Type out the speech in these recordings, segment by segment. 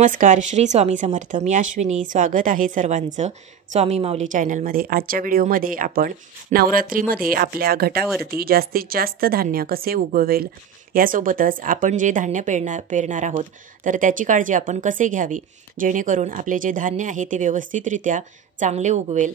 नमस्कार, श्री स्वामी समर्थ. मी अश्विनी. स्वागत आहे सर्वांचं स्वामी माऊली चॅनलमध्ये. आजच्या व्हिडिओमध्ये आपण नवरात्रीमध्ये आपल्या घटावरती जास्तीत जास्त धान्य कसे उगवेल, यासोबतच आपण जे धान्य पेरणार आहोत तर त्याची काळजी आपण कसे घ्यावी, जेणेकरून आपले जे धान्य आहे ते व्यवस्थितरित्या चांगले उगवेल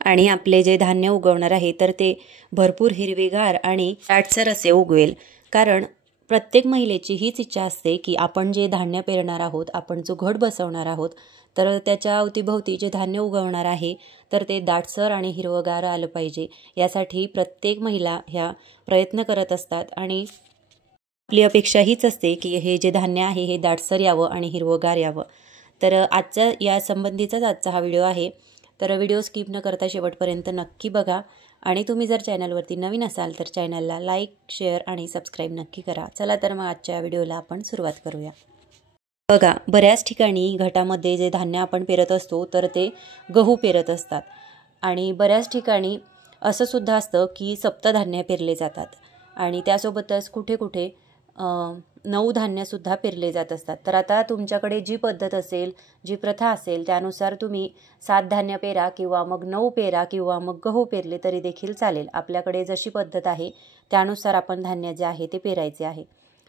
आणि आपले जे धान्य उगवणार आहे तर ते भरपूर हिरवेगार आणि दाटसर असे उगवेल. कारण प्रत्येक महिलेची हीच इच्छा असते की आपण जे धान्य पेरणार आहोत, आपण जो घट बसवणार आहोत तर त्याच्या अवतीभोवती जे धान्य उगवणार आहे तर ते दाटसर आणि हिरवगार आलं पाहिजे. यासाठी प्रत्येक महिला ह्या प्रयत्न करत असतात आणि आपली अपेक्षा हीच असते की हे जे धान्य आहे हे दाटसर यावं आणि हिरवगार यावं. तर आजचा या संबंधीचाच आजचा हा व्हिडिओ आहे. तर व्हिडिओ स्किप न करता शेवटपर्यंत नक्की बघा. आणि तुम्ही जर चॅनलवरती नवीन असाल तर चॅनलला लाईक, शेअर आणि सबस्क्राईब नक्की करा. चला तर मग आजच्या व्हिडिओला आपण सुरुवात करूया. बघा, बऱ्याच ठिकाणी घटामध्ये जे धान्य आपण पेरत असतो तर ते गहू पेरत असतात आणि बऱ्याच ठिकाणी असं सुद्धा असतं की सप्तधान्य पेरले जातात आणि त्यासोबतच कुठे कुठे 9 धान्यसुद्धा पेरले जात असतात. तर आता तुमच्याकडे जी पद्धत असेल, जी प्रथा असेल त्यानुसार तुम्ही 7 धान्य पेरा किंवा मग 9 पेरा किंवा मग गहू पेरले तरी देखील चालेल. आपल्याकडे जशी पद्धत आहे त्यानुसार आपण धान्य जे आहे ते पेरायचे आहे.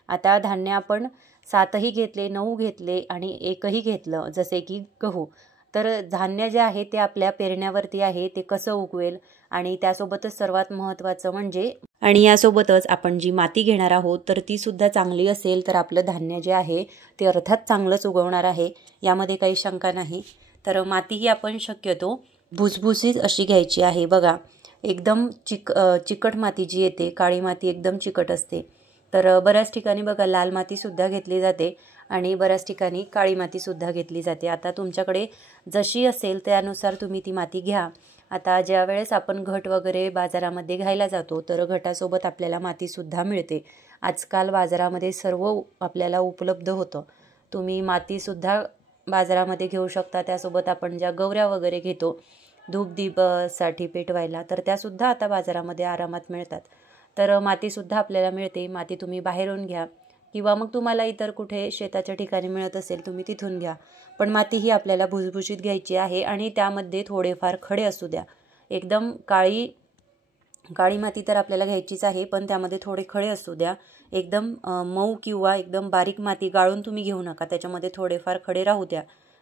आता धान्य आपण 7ही घेतले, 9 घेतले आणि 1ही घेतलं जसे की गहू, तर धान्य जे आहे ते आपल्या पेरण्यावरती आहे ते कसं उगवेल. आणि त्यासोबतच सर्वात महत्त्वाचं म्हणजे आणि यासोबतच आपण जी माती घेणार आहोत तर ती सुद्धा चांगली असेल तर आपलं धान्य जे आहे ते अर्थात चांगलंच उगवणार आहे, यामध्ये काही शंका नाही. तर माती ही आपण शक्यतो भुसभुशीत अशी घ्यायची आहे. बघा, एकदम चिकट माती जी येते, काळी माती एकदम चिकट असते. तर बऱ्याच ठिकाणी बघा लाल मातीसुद्धा घेतली जाते आणि बऱ्याच ठिकाणी काळी मातीसुद्धा घेतली जाते. आता तुमच्याकडे जशी असेल त्यानुसार तुम्ही ती माती घ्या. आता ज्या वेळेस आपण घट वगैरे बाजारामध्ये घ्यायला जातो तर घटासोबत आपल्याला मातीसुद्धा मिळते. आजकाल बाजारामध्ये सर्व आपल्याला उपलब्ध होतं. तुम्ही मातीसुद्धा बाजारामध्ये घेऊ शकता. त्यासोबत आपण ज्या गौऱ्या वगैरे घेतो धूपदीपासाठी पेटवायला तर त्यासुद्धा आता बाजारामध्ये आरामात मिळतात. तर मातीसुद्धा आपल्याला मिळते. माती तुम्ही बाहेरून घ्या किंवा मग तुम्हाला इतर कुठे शेताच्या ठिकाणी मिळत असेल तुम्ही तिथून घ्या. पण माती ही आपल्याला भुसभुशीत घ्यायची आहे आणि त्यामध्ये थोडेफार खडे असू द्या. एकदम काळी माती तर आपल्याला घ्यायचीच आहे, पण त्यामध्ये थोडे खडे असू द्या. एकदम मऊ किंवा एकदम बारीक माती गाळून तुम्ही घेऊ नका, त्याच्यामध्ये थोडेफार खडे राहू द्या,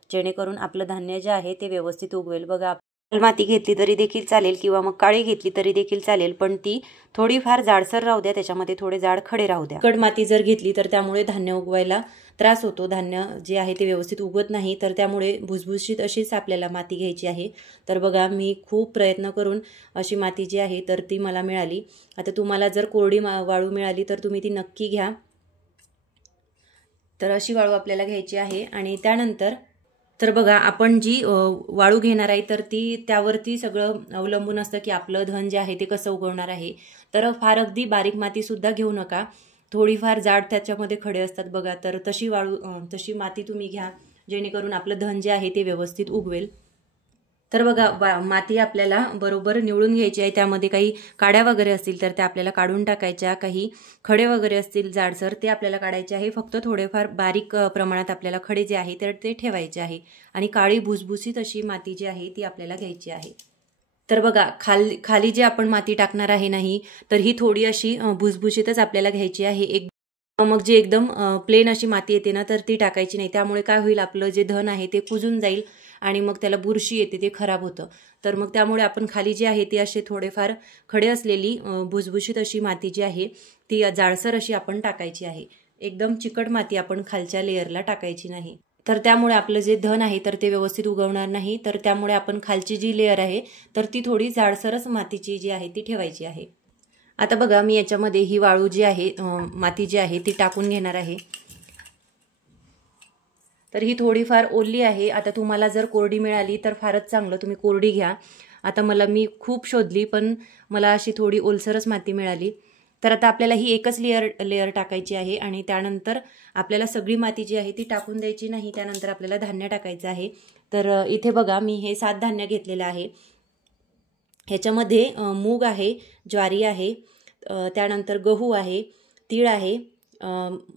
जेणेकरून आपलं धान्य जे आहे ते व्यवस्थित उगवेल. बघा, माती घेतली तरी देखील चालेल किंवा मग काळी घेतली तरी देखील चालेल, पण ती थोडीफार जाडसर राहू द्या, त्याच्यामध्ये थोडे जाड खडे राहू द्या. कड माती जर घेतली तर त्यामुळे धान्य उगवायला त्रास होतो, धान्य जे आहे ते व्यवस्थित उगवत नाही. तर त्यामुळे भुसभुशीत अशीच आपल्याला माती घ्यायची आहे. तर बघा, मी खूप प्रयत्न करून अशी माती जी आहे तर ती मला मिळाली. आता तुम्हाला जर कोरडी वाळू मिळाली तर तुम्ही ती नक्की घ्या. तर अशी वाळू आपल्याला घ्यायची आहे आणि त्यानंतर तर बघा, आपण जी वाळू घेणार आहे तर ती त्यावरती सगळं अवलंबून असतं की आपलं धन जे आहे ते कसं उगवणार आहे. तर फार अगदी बारीक मातीसुद्धा घेऊ नका, थोडीफार जाड त्याच्यामध्ये खडे असतात बघा. तर तशी माती तुम्ही घ्या, जेणेकरून आपलं धन जे आहे ते व्यवस्थित उगवेल. तर बघा, माती आपल्याला बरोबर निवडून घ्यायची आहे. त्यामध्ये काही काड्या वगैरे असतील तर त्या आपल्याला काढून टाकायच्या, काही खडे वगैरे असतील जाडसर ते आपल्याला काढायचे आहे. फक्त थोडेफार बारीक प्रमाणात आपल्याला खडे जे आहे तर ते ठेवायचे आहे आणि काळी भुसभुशीत अशी माती जी आहे ती आपल्याला घ्यायची आहे. तर बघा, खाली जी आपण माती टाकणार आहे नाही तर ही थोडी अशी भुसभुशीतच आपल्याला घ्यायची आहे. मग जी एकदम प्लेन अशी माती येते ना तर ती टाकायची नाही. त्यामुळे काय होईल, आपलं जे धन आहे ते कुजून जाईल आणि मग त्याला बुरशी येते, ते खराब होतं. तर मग त्यामुळे आपण खाली जी आहे ती असे थोडेफार खडे असलेली भुसभुशीत अशी माती जी आहे ती जाडसर अशी आपण टाकायची आहे. एकदम चिकट माती आपण खालच्या लेअरला टाकायची नाही. तर त्यामुळे आपलं जे धन आहे तर ते व्यवस्थित उगवणार नाही. तर त्यामुळे आपण खालची जी लेअर आहे तर ती थोडी जाडसरच मातीची जी आहे ती ठेवायची आहे. आता बघा, मी याच्यामध्ये ही वाळू जी आहे माती जी आहे ती टाकून घेणार आहे. तर ही थोडीफार ओली आहे. आता तुम्हाला जर कोरडी मिळाली तर फारच चांगलं, तुम्ही कोरडी घ्या. आता मी खूप शोधली पण मला अशी थोडी ओलसरच माती मिळाली. तर आता आपल्याला ही एकच लेअर टाकायची आहे आणि त्यानंतर आपल्याला सगळी माती जी आहे ती टाकून द्यायची नाही. त्यानंतर आपल्याला धान्य टाकायचं आहे. तर इथे बघा, मी हे 7 धान्य घेतलेलं आहे. ह्याच्यामध्ये मूग आहे, ज्वारी आहे, त्यानंतर गहू आहे, तीळ आहे,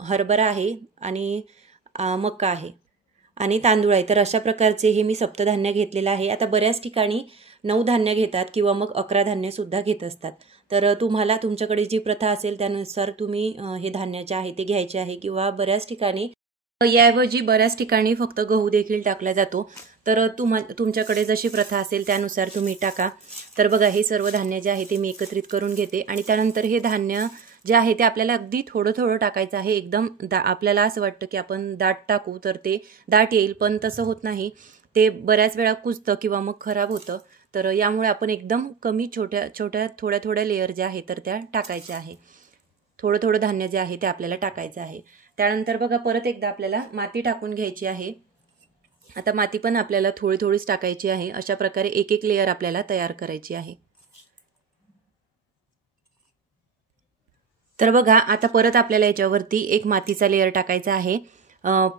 हरभरा आहे आणि मका आहे. आणि तांदूळ आहे. तर अशा प्रकारचे हे मी सप्तधान्य घेतलेलं आहे. आता बऱ्याच ठिकाणी 9 धान्य घेतात किंवा मग 11 धान्यसुद्धा घेत असतात. तर तुम्हाला तुमच्याकडे जी प्रथा असेल त्यानुसार तुम्ही हे धान्य जे आहे ते घ्यायचे आहे. किंवा बऱ्याच ठिकाणी याऐवजी बऱ्याच ठिकाणी फक्त गहू देखील टाकला जातो. तर तुमच्याकडे जशी प्रथा असेल त्यानुसार तुम्ही टाका. तर बघा हे सर्व धान्य जे आहे ते मी एकत्रित करून घेते आणि त्यानंतर हे धान्य जे आहे ते आपल्याला अगदी थोडं थोडं टाकायचं आहे. एकदम आपल्याला असं वाटतं की आपण दाट टाकू तर ते दाट येईल, पण तसं होत नाही. ते बऱ्याच वेळा कुजतं किंवा मग खराब होतं. तर यामुळे आपण एकदम कमी छोट्या छोट्या थोड्या थोड्या लेअर ज्या आहेत तर त्या टाकायच्या आहे. थोडं थोडं धान्य जे आहे ते आपल्याला टाकायचं आहे. त्यानंतर बघा परत एकदा आपल्याला माती टाकून घ्यायची आहे. आता माती पण आपल्याला थोडी थोडीच टाकायची आहे. अशा प्रकारे एक एक लेअर आपल्याला तयार करायची आहे. तर बघा आता परत आपल्याला याच्यावरती एक मातीचा लेअर टाकायचा आहे.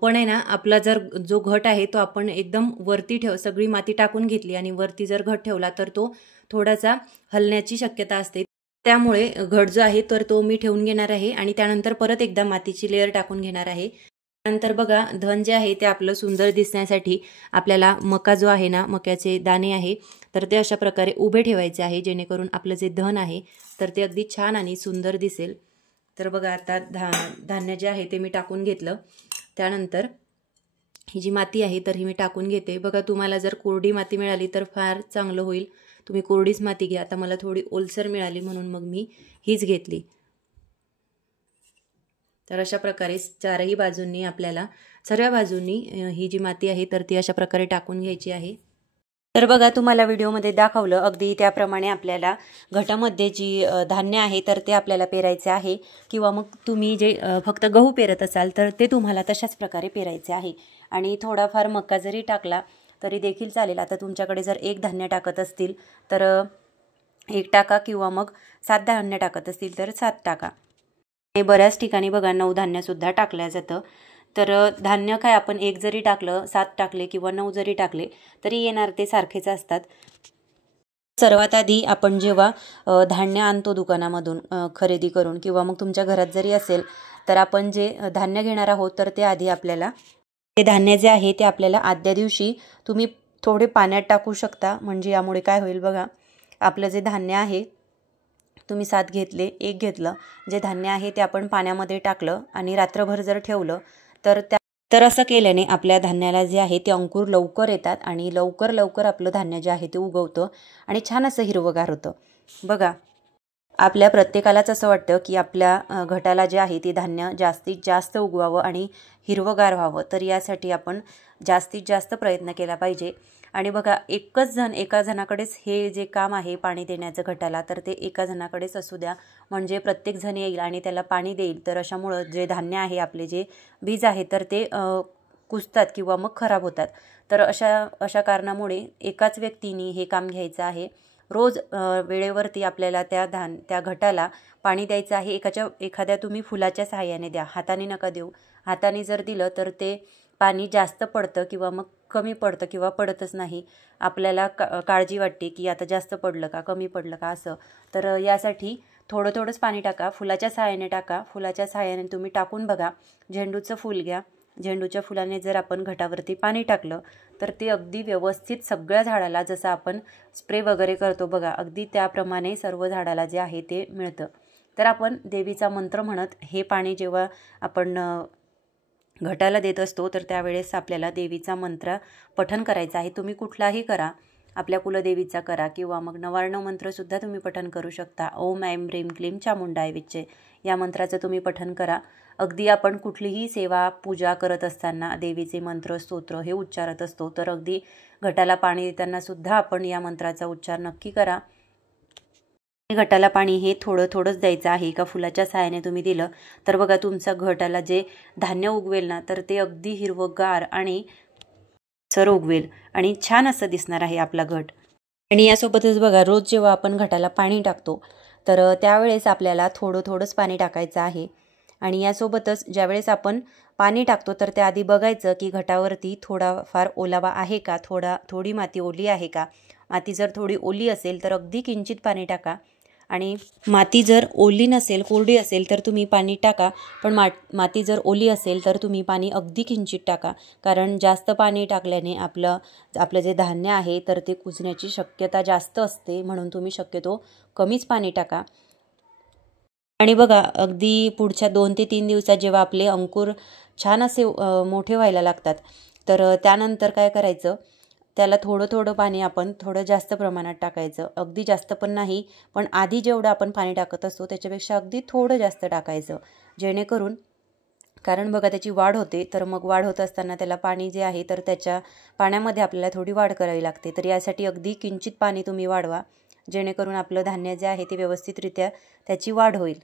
पण आहे ना आपला जर जो घट आहे तो आपण एकदम वरती सगळी माती टाकून घेतली आणि वरती जर घट ठेवला तर तो थोडासा हलण्याची शक्यता असते. त्यामुळे घट जो आहे तर तो मी ठेवून घेणार आहे आणि त्यानंतर परत एकदा मातीची लेअर टाकून घेणार आहे. त्यानंतर बघा धन जे आहे ते आपलं सुंदर दिसण्यासाठी आपल्याला मका जो आहे ना, मक्याचे दाणे आहे तर ते अशा प्रकारे उभे ठेवायचे आहे, जेणेकरून आपलं जे धन आहे तर ते अगदी छान आणि सुंदर दिसेल. तर बघा आता धान्य जे आहे ते मी टाकून घेतलं. त्यानंतर ही जी माती आहे तर ही मी टाकून घेते. बघा तुम्हाला जर कोरडी माती मिळाली तर फार चांगलं होईल, तुम्ही कोरडीच माती घ्या. आता मला थोडी ओलसर मिळाली म्हणून मग मी हीच घेतली. तर अशा प्रकारे चारही बाजूंनी आपल्याला सर्व बाजूंनी ही जी माती आहे तर ती अशा प्रकारे टाकून घ्यायची आहे. तर बघा तुम्हाला व्हिडिओमध्ये दाखवलं अगदी त्याप्रमाणे आपल्याला घटामध्ये जी धान्य आहे तर ते आपल्याला पेरायचे आहे. किंवा मग तुम्ही जे फक्त गहू पेरत असाल तर ते तुम्हाला तशाच प्रकारे पेरायचे आहे. आणि थोडाफार मका जरी टाकला तरी देखील चालेल. आता तुमच्याकडे जर एक धान्य टाकत असतील तर 1 टाका किंवा मग 7 धान्य टाकत असतील तर 7 टाका. हे बऱ्याच ठिकाणी बघा 9 धान्यसुद्धा टाकलं जातं. तर धान्य काय आपण 1 जरी टाकलं, 7 टाकले किंवा 9 जरी टाकले तरी येणार ते सारखेच असतात. सर्वात आधी आपण जेव्हा धान्य आणतो दुकानामधून खरेदी करून किंवा मग तुमच्या घरात जरी असेल तर आपण जे धान्य घेणार आहोत तर ते आधी आपल्याला ते धान्य जे आहे ते आपल्याला आदल्या दिवशी तुम्ही थोडे पाण्यात टाकू शकता. म्हणजे यामुळे काय होईल बघा, आपलं जे धान्य आहे तुम्ही 7 घेतले, 1 घेतलं, जे धान्य आहे ते आपण पाण्यामध्ये टाकलं आणि रात्रभर जर ठेवलं तर असं केल्याने आपल्या धान्याला जे आहे ते अंकुर लवकर येतात आणि लवकर आपलं धान्य जे आहे ते उगवतं आणि छान असं हिरवगार होतं. बघा आपल्या प्रत्येकालाच असं वाटतं की आपल्या घटाला जे आहे ते धान्य जास्तीत जास्त उगवावं आणि हिरवगार व्हावं. तर यासाठी आपण जास्तीत जास्त प्रयत्न केला पाहिजे. आणि बघा एका जणाकडेच हे जे काम आहे पाणी देण्याचं घटाला तर ते एका जणाकडेच असू द्या, म्हणजे प्रत्येक जण येईल आणि त्याला पाणी देईल. तर अशामुळं जे धान्य आहे आपले जे बीज आहे तर ते कुजतात किंवा मग खराब होतात. तर अशा कारणामुळे एकाच व्यक्तीने हे काम घ्यायचं आहे. रोज वेळेवरती आपल्याला त्या घटाला पाणी द्यायचं आहे. एखाद्या तुम्ही फुलाच्या सहाय्याने द्या, हाताने नका देऊ. हाताने जर दिलं तर ते पाणी जास्त पडतं किंवा मग कमी पडतं किंवा पडतच नाही. आपल्याला काळजी वाटते की आता जास्त पडलं का कमी पडलं का असं. तर यासाठी थोडंच पाणी टाका, फुलाच्या सहाय्याने टाका. फुलाच्या सहाय्याने तुम्ही टाकून बघा. झेंडूचं फूल घ्या, झेंडूच्या फुलाने जर आपण घटावरती पाणी टाकलं तर ते अगदी व्यवस्थित सगळ्या झाडाला, जसं आपण स्प्रे वगैरे करतो बघा, अगदी त्याप्रमाणे सर्व झाडाला जे आहे ते मिळतं. तर आपण देवीचा मंत्र म्हणत हे पाणी जेव्हा आपण घटाला देत असतो तर त्यावेळेस आपल्याला देवीचा मंत्र पठण करायचा आहे. तुम्ही कुठलाही करा, आपल्या कुलदेवीचा करा किंवा मग नवार्ण मंत्रसुद्धा तुम्ही पठण करू शकता. ओम ऐं ह्रीं क्लीं चामुंडाय विच्चे या मंत्राचं तुम्ही पठण करा. अगदी आपण कुठलीही सेवा पूजा करत असताना देवीचे मंत्र स्तोत्र हे उच्चारत असतो. तर अगदी घटाला पाणी देताना सुद्धा आपण या मंत्राचा उच्चार नक्की करा. घटाला पाणी हे थोडंच द्यायचं आहे. एका फुलाच्या सहाय्याने तुम्ही दिलं तर बघा तुमच्या घटाला जे धान्य उगवेल ना तर ते अगदी हिरवगार आणि सर उगवेल आणि छान असं दिसणार आहे आपला घट. आणि यासोबतच बघा रोज जेव्हा आपण घटाला पाणी टाकतो तर त्यावेळेस आपल्याला थोडंच पाणी टाकायचं आहे. आणि यासोबतच ज्यावेळेस आपण पाणी टाकतो तर त्याआधी बघायचं की घटावरती थोडाफार ओलावा आहे का, थोडी माती ओली आहे का. माती जर थोडी ओली असेल तर अगदी किंचित पाणी टाका आणि माती जर ओली नसेल, कोरडी असेल तर तुम्ही पाणी टाका, पण माती जर ओली असेल तर तुम्ही पाणी अगदी किंचित टाका, कारण जास्त पाणी टाकल्याने आपलं जे धान्य आहे तर ते कुजण्याची शक्यता जास्त असते, म्हणून तुम्ही शक्यतो कमीच पाणी टाका. आणि बघा, अगदी पुढच्या 2 ते 3 दिवसात जेव्हा आपले अंकुर छान असे मोठे व्हायला लागतात, तर त्यानंतर काय करायचं, त्याला थोडं थोडं पाणी आपण थोडं जास्त प्रमाणात टाकायचं. अगदी जास्त पण नाही, पण आधी जेवढं आपण पाणी टाकत असतो त्याच्यापेक्षा अगदी थोडं जास्त टाकायचं, जेणेकरून, कारण बघा त्याची वाढ होते, तर मग वाढ होत असताना त्याला पाणी जे आहे तर त्याच्या पाण्यामध्ये आपल्याला थोडी वाढ करावी लागते. तर यासाठी अगदी किंचित पाणी तुम्ही वाढवा, जेणेकरून आपलं धान्य जे आहे ते व्यवस्थितरित्या त्याची वाढ होईल.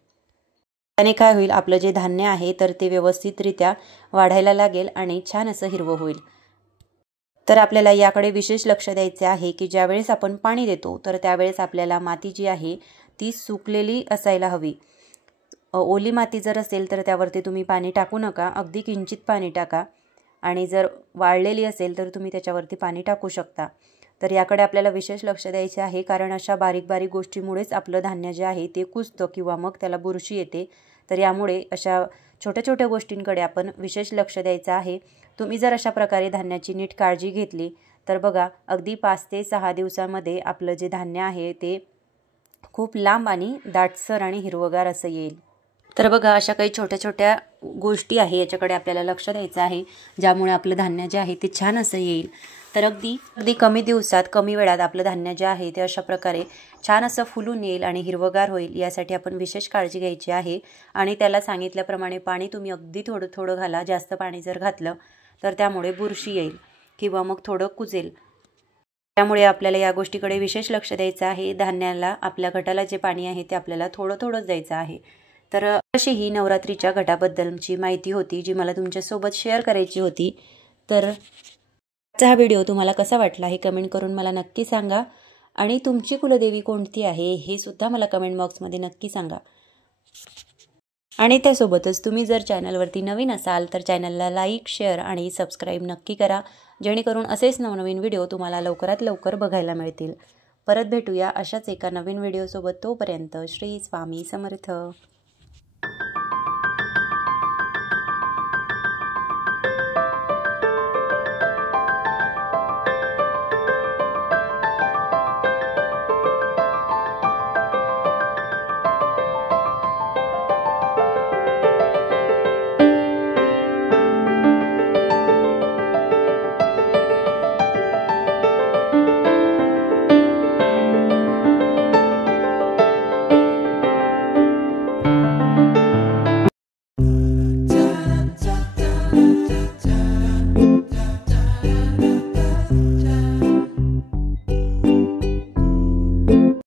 त्याने काय होईल, आपलं जे धान्य आहे तर ते व्यवस्थितरित्या वाढायला लागेल आणि छान असं हिरवं होईल. तर आपल्याला याकडे विशेष लक्ष द्यायचे आहे की ज्यावेळेस आपण पाणी देतो तर त्यावेळेस आपल्याला माती जी आहे ती सुकलेली असायला हवी. ओली माती जर असेल तर त्यावरती तुम्ही पाणी टाकू नका, अगदी किंचित पाणी टाका. आणि जर वाळलेली असेल तर तुम्ही त्याच्यावरती पाणी टाकू शकता. तर याकडे आपल्याला विशेष लक्ष द्यायचे आहे, कारण अशा बारीक बारीक गोष्टीमुळेच आपलं धान्य जे आहे ते कुजतं किंवा मग त्याला बुरशी येते. तर यामुळे अशा छोट्या छोट्या गोष्टींकडे आपण विशेष लक्ष द्यायचं आहे. तुम्ही जर अशा प्रकारे धान्याची नीट काळजी घेतली तर बघा, अगदी 5 ते 6 दिवसामध्ये आपलं जे धान्य आहे ते खूप लांब आणि दाटसर आणि हिरवगार असं येईल. तर बघा, अशा काही छोट्या छोट्या गोष्टी आहे याच्याकडे आपल्याला लक्ष द्यायचं आहे, ज्यामुळे आपलं धान्य जे आहे ते छान असं येईल. तर अगदी अगदी कमी दिवसात, कमी वेळात आपलं धान्य जे आहे ते अशा प्रकारे छान असं फुलून येईल आणि हिरवगार होईल, यासाठी आपण विशेष काळजी घ्यायची आहे. आणि त्याला सांगितल्याप्रमाणे पाणी तुम्ही अगदी थोडं थोडं घाला. जास्त पाणी जर घातलं तर त्यामुळे बुरशी येईल किंवा मग थोडं कुजेल. त्यामुळे आपल्याला या गोष्टीकडे विशेष लक्ष द्यायचं आहे. धान्याला, आपल्या घटाला जे पाणी आहे ते आपल्याला थोडं थोडंच द्यायचं आहे. तर अशी ही नवरात्रीच्या घटाबद्दलची माहिती होती, जी मला तुमच्यासोबत शेअर करायची होती. तर आजचा हा व्हिडिओ तुम्हाला कसा वाटला हे कमेंट करून मला नक्की सांगा. आणि तुमची कुलदेवी कोणती आहे हे सुद्धा मला कमेंट बॉक्समध्ये नक्की सांगा. आणि त्यासोबतच तुम्ही जर चॅनलवरती नवीन असाल तर चॅनलला लाईक, शेअर आणि सबस्क्राईब नक्की करा, जेणेकरून असेच नवनवीन व्हिडिओ तुम्हाला लवकरात लवकर बघायला मिळतील. परत भेटूया अशाच एका नवीन व्हिडिओसोबत. तोपर्यंत श्री स्वामी समर्थ.